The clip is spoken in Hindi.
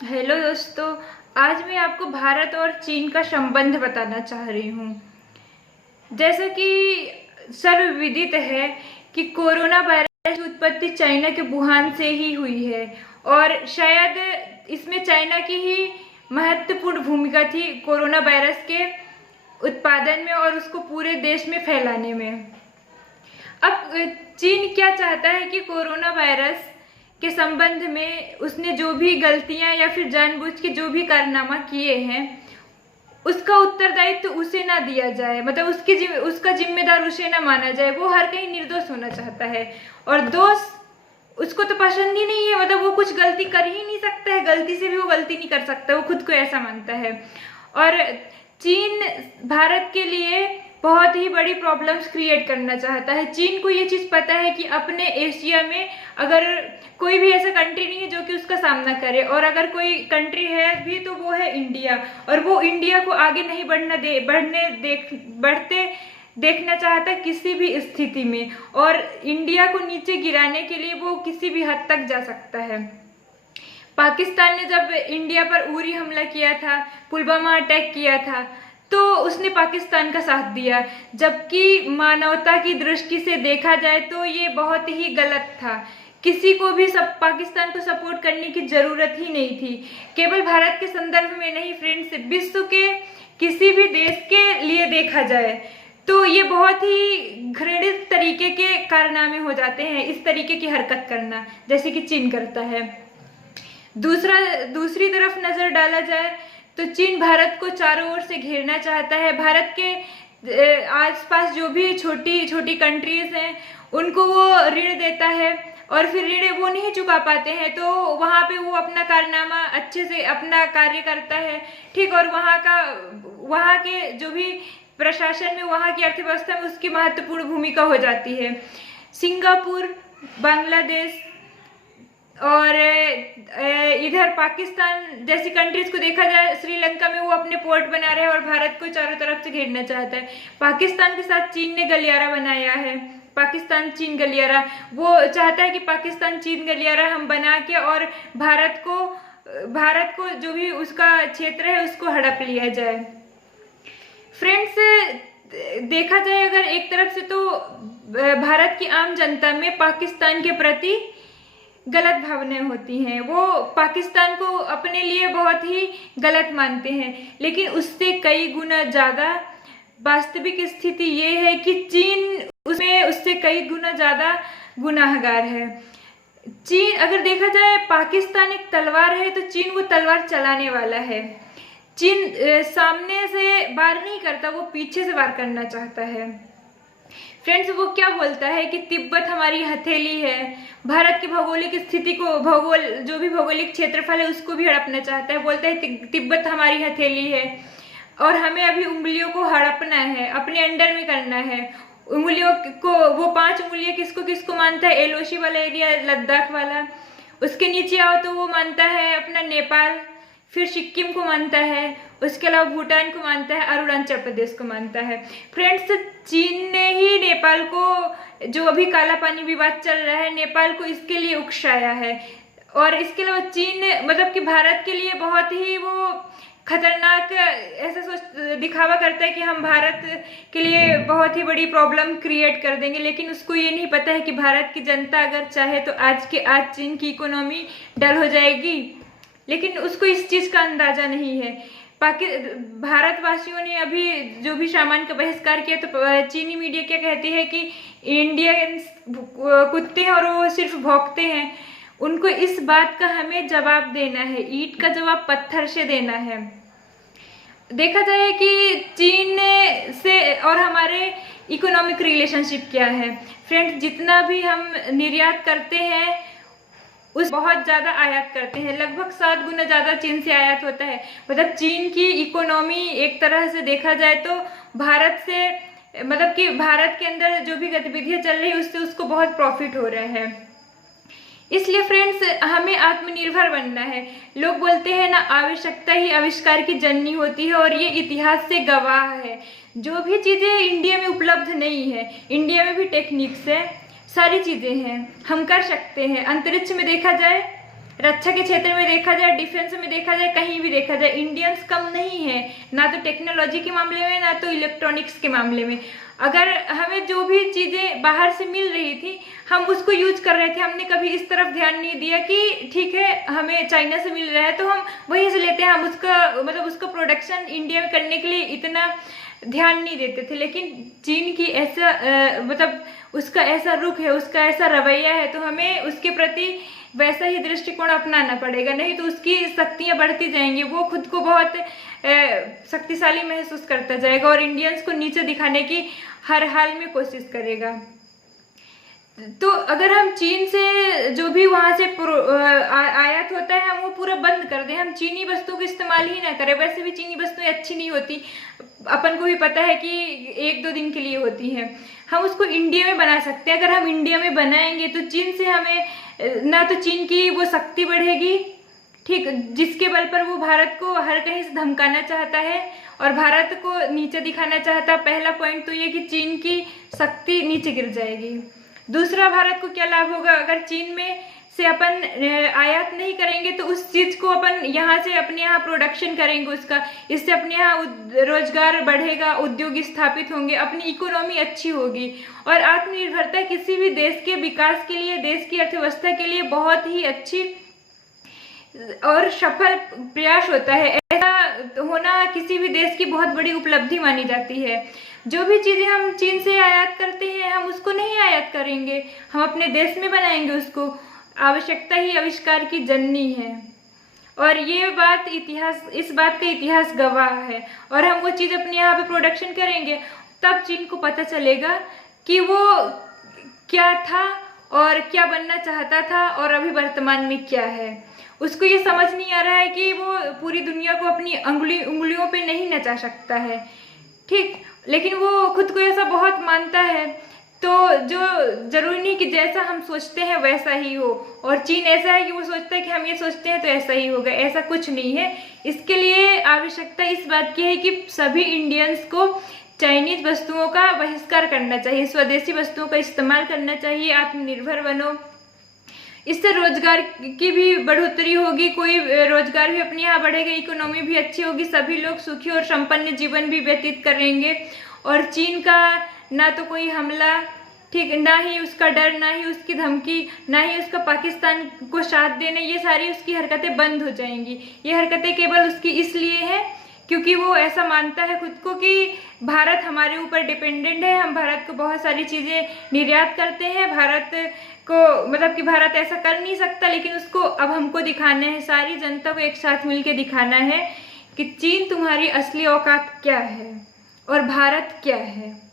हेलो दोस्तों। आज मैं आपको भारत और चीन का संबंध बताना चाह रही हूँ। जैसा कि सर्वविदित है कि कोरोना वायरस की उत्पत्ति चाइना के वुहान से ही हुई है और शायद इसमें चाइना की ही महत्वपूर्ण भूमिका थी कोरोना वायरस के उत्पादन में और उसको पूरे देश में फैलाने में। अब चीन क्या चाहता है कि कोरोना वायरस के संबंध में उसने जो भी गलतियां या फिर जानबूझ के जो भी कारनामा किए हैं उसका उत्तरदायित्व तो उसे ना दिया जाए, मतलब उसका जिम्मेदार उसे ना माना जाए। वो हर कहीं निर्दोष होना चाहता है और दोष उसको तो पसंद ही नहीं है, मतलब वो कुछ गलती कर ही नहीं सकता है, गलती से भी वो गलती नहीं कर सकता, वो खुद को ऐसा मानता है। और चीन भारत के लिए बहुत ही बड़ी प्रॉब्लम्स क्रिएट करना चाहता है। चीन को ये चीज़ पता है कि अपने एशिया में अगर कोई भी ऐसा कंट्री नहीं है जो कि उसका सामना करे, और अगर कोई कंट्री है भी तो वो है इंडिया, और वो इंडिया को आगे नहीं बढ़ते देखना चाहता किसी भी स्थिति में, और इंडिया को नीचे गिराने के लिए वो किसी भी हद तक जा सकता है। पाकिस्तान ने जब इंडिया पर उरी हमला किया था, पुलवामा अटैक किया था, तो उसने पाकिस्तान का साथ दिया, जबकि मानवता की दृष्टि से देखा जाए तो ये बहुत ही गलत था। किसी को भी सब पाकिस्तान को सपोर्ट करने की जरूरत ही नहीं थी। केवल भारत के संदर्भ में नहीं फ्रेंड्स, विश्व के किसी भी देश के लिए देखा जाए तो ये बहुत ही घृणित तरीके के कारनामे हो जाते हैं, इस तरीके की हरकत करना जैसे कि चीन करता है। दूसरी तरफ नजर डाला जाए तो चीन भारत को चारों ओर से घेरना चाहता है। भारत के आसपास जो भी छोटी छोटी कंट्रीज हैं उनको वो ऋण देता है, और फिर ऋण वो नहीं चुका पाते हैं तो वहाँ पे वो अपना कारनामा अच्छे से अपना कार्य करता है, ठीक। और वहाँ के जो भी प्रशासन में, वहाँ की अर्थव्यवस्था में उसकी महत्वपूर्ण भूमिका हो जाती है। सिंगापुर, बांग्लादेश और इधर पाकिस्तान जैसी कंट्रीज को देखा जाए, श्रीलंका में वो अपने पोर्ट बना रहे हैं और भारत को चारों तरफ से घेरना चाहता है। पाकिस्तान के साथ चीन ने गलियारा बनाया है, पाकिस्तान चीन गलियारा। वो चाहता है कि पाकिस्तान चीन गलियारा हम बना के और भारत को जो भी उसका क्षेत्र है उसको हड़प लिया जाए। फ्रेंड्स, देखा जाए अगर एक तरफ से तो भारत की आम जनता में पाकिस्तान के प्रति गलत भावनाएं होती हैं, वो पाकिस्तान को अपने लिए बहुत ही गलत मानते हैं, लेकिन उससे कई गुना ज़्यादा वास्तविक स्थिति ये है कि चीन उससे कई गुना ज़्यादा गुनाहगार है। चीन, अगर देखा जाए पाकिस्तान एक तलवार है तो चीन वो तलवार चलाने वाला है। चीन सामने से वार नहीं करता, वो पीछे से वार करना चाहता है। फ्रेंड्स, वो क्या बोलता है कि तिब्बत हमारी हथेली है, भारत की भौगोलिक स्थिति को, जो भी भौगोलिक क्षेत्रफल है उसको भी हड़पना चाहता है। बोलता है तिब्बत हमारी हथेली है और हमें अभी उंगलियों को हड़पना है, अपने अंडर में करना है। उंगलियों को, वो 5 उंगलियां किसको किसको मानता है? एलओसी वाला एरिया, लद्दाख वाला। उसके नीचे आओ तो वो मानता है अपना नेपाल, फिर सिक्किम को मानता है, उसके अलावा भूटान को मानता है, अरुणाचल प्रदेश को मानता है। फ्रेंड्स, चीन ने ही नेपाल को, जो अभी काला पानी विवाद चल रहा है, नेपाल को इसके लिए उकसाया है। और इसके अलावा चीन मतलब कि भारत के लिए बहुत ही वो खतरनाक ऐसा दिखावा करता है कि हम भारत के लिए बहुत ही बड़ी प्रॉब्लम क्रिएट कर देंगे, लेकिन उसको ये नहीं पता है कि भारत की जनता अगर चाहे तो आज के आज चीन की इकोनॉमी डल हो जाएगी, लेकिन उसको इस चीज़ का अंदाजा नहीं है। भारतवासियों ने अभी जो भी सामान का बहिष्कार किया तो चीनी मीडिया क्या कहती है कि इंडियंस कुत्ते हैं और वो सिर्फ भौंकते हैं। उनको इस बात का हमें जवाब देना है, ईंट का जवाब पत्थर से देना है। देखा जाए कि चीन से और हमारे इकोनॉमिक रिलेशनशिप क्या है फ्रेंड्स, जितना भी हम निर्यात करते हैं उस बहुत ज़्यादा आयात करते हैं, लगभग 7 गुना ज़्यादा चीन से आयात होता है। मतलब चीन की इकोनॉमी एक तरह से देखा जाए तो भारत से, मतलब कि भारत के अंदर जो भी गतिविधियाँ चल रही है उससे उसको बहुत प्रॉफिट हो रहा है। इसलिए फ्रेंड्स, हमें आत्मनिर्भर बनना है। लोग बोलते हैं ना, आवश्यकता ही आविष्कार की जननी होती है, और ये इतिहास से गवाह है। जो भी चीज़ें इंडिया में उपलब्ध नहीं है, इंडिया में भी टेक्निक्स है, सारी चीज़ें हैं, हम कर सकते हैं। अंतरिक्ष में देखा जाए रक्षा के क्षेत्र में देखा जाए, डिफेंस में देखा जाए, कहीं भी देखा जाए, इंडियंस कम नहीं है, ना तो टेक्नोलॉजी के मामले में, ना तो इलेक्ट्रॉनिक्स के मामले में। अगर हमें जो भी चीज़ें बाहर से मिल रही थी हम उसको यूज कर रहे थे, हमने कभी इस तरफ ध्यान नहीं दिया कि ठीक है हमें चाइना से मिल रहा है तो हम वहीं से लेते हैं, हम उसका प्रोडक्शन इंडिया में करने के लिए इतना ध्यान नहीं देते थे। लेकिन चीन की ऐसा उसका ऐसा रुख है, उसका ऐसा रवैया है, तो हमें उसके प्रति वैसा ही दृष्टिकोण अपनाना पड़ेगा, नहीं तो उसकी शक्तियां बढ़ती जाएंगी, वो खुद को बहुत शक्तिशाली महसूस करता जाएगा और इंडियंस को नीचे दिखाने की हर हाल में कोशिश करेगा। तो अगर हम चीन से जो भी वहाँ से आयात होता है हम वो पूरा बंद कर दें, हम चीनी वस्तुओं का इस्तेमाल ही ना करें। वैसे भी चीनी वस्तुएं अच्छी नहीं होती, अपन को भी पता है कि 1-2 दिन के लिए होती हैं। हम उसको इंडिया में बना सकते हैं। अगर हम इंडिया में बनाएंगे तो चीन से हमें ना तो चीन की वो शक्ति बढ़ेगी, ठीक, जिसके बल पर वो भारत को हर कहीं से धमकाना चाहता है और भारत को नीचे दिखाना चाहता है। पहला पॉइंट तो ये कि चीन की शक्ति नीचे गिर जाएगी। दूसरा, भारत को क्या लाभ होगा, अगर चीन में से अपन आयात नहीं करेंगे तो उस चीज को अपन यहाँ से अपने यहाँ प्रोडक्शन करेंगे उसका, इससे अपने यहाँ रोजगार बढ़ेगा, उद्योग स्थापित होंगे, अपनी इकोनॉमी अच्छी होगी। और आत्मनिर्भरता किसी भी देश के विकास के लिए, देश की अर्थव्यवस्था के लिए बहुत ही अच्छी और सफल प्रयास होता है। ऐसा होना किसी भी देश की बहुत बड़ी उपलब्धि मानी जाती है। जो भी चीजें हम चीन से आयात करते हैं हम उसको नहीं आयात करेंगे, हम अपने देश में बनाएंगे उसको। आवश्यकता ही आविष्कार की जननी है और ये बात इस बात का इतिहास गवाह है। और हम वो चीज अपने यहाँ पे प्रोडक्शन करेंगे तब चीन को पता चलेगा कि वो क्या था और क्या बनना चाहता था और अभी वर्तमान में क्या है। उसको ये समझ नहीं आ रहा है कि वो पूरी दुनिया को अपनी उंगलियों पे नहीं नचा सकता है, ठीक, लेकिन वो खुद को ऐसा बहुत मानता है। तो जो जरूरी नहीं कि जैसा हम सोचते हैं वैसा ही हो, और चीन ऐसा है कि वो सोचता है कि हम ये सोचते हैं तो ऐसा ही होगा, ऐसा कुछ नहीं है। इसके लिए आवश्यकता इस बात की है कि सभी इंडियंस को चाइनीज वस्तुओं का बहिष्कार करना चाहिए, स्वदेशी वस्तुओं का इस्तेमाल करना चाहिए, आत्मनिर्भर बनो। इससे रोजगार की भी बढ़ोतरी होगी, कोई रोजगार भी अपने यहाँ बढ़ेगा, इकोनॉमी भी अच्छी होगी, सभी लोग सुखी और संपन्न जीवन भी व्यतीत करेंगे। और चीन का ना तो कोई हमला, ठीक, ना ही उसका डर, ना ही उसकी धमकी, ना ही उसका पाकिस्तान को साथ देने, ये सारी उसकी हरकतें बंद हो जाएंगी। ये हरकतें केवल उसकी इसलिए हैं क्योंकि वो ऐसा मानता है खुद को कि भारत हमारे ऊपर डिपेंडेंट है, हम भारत को बहुत सारी चीज़ें निर्यात करते हैं, भारत को कि भारत ऐसा कर नहीं सकता, लेकिन उसको अब हमको दिखाना है, सारी जनता को एक साथ मिलके दिखाना है कि चीन तुम्हारी असली औकात क्या है और भारत क्या है।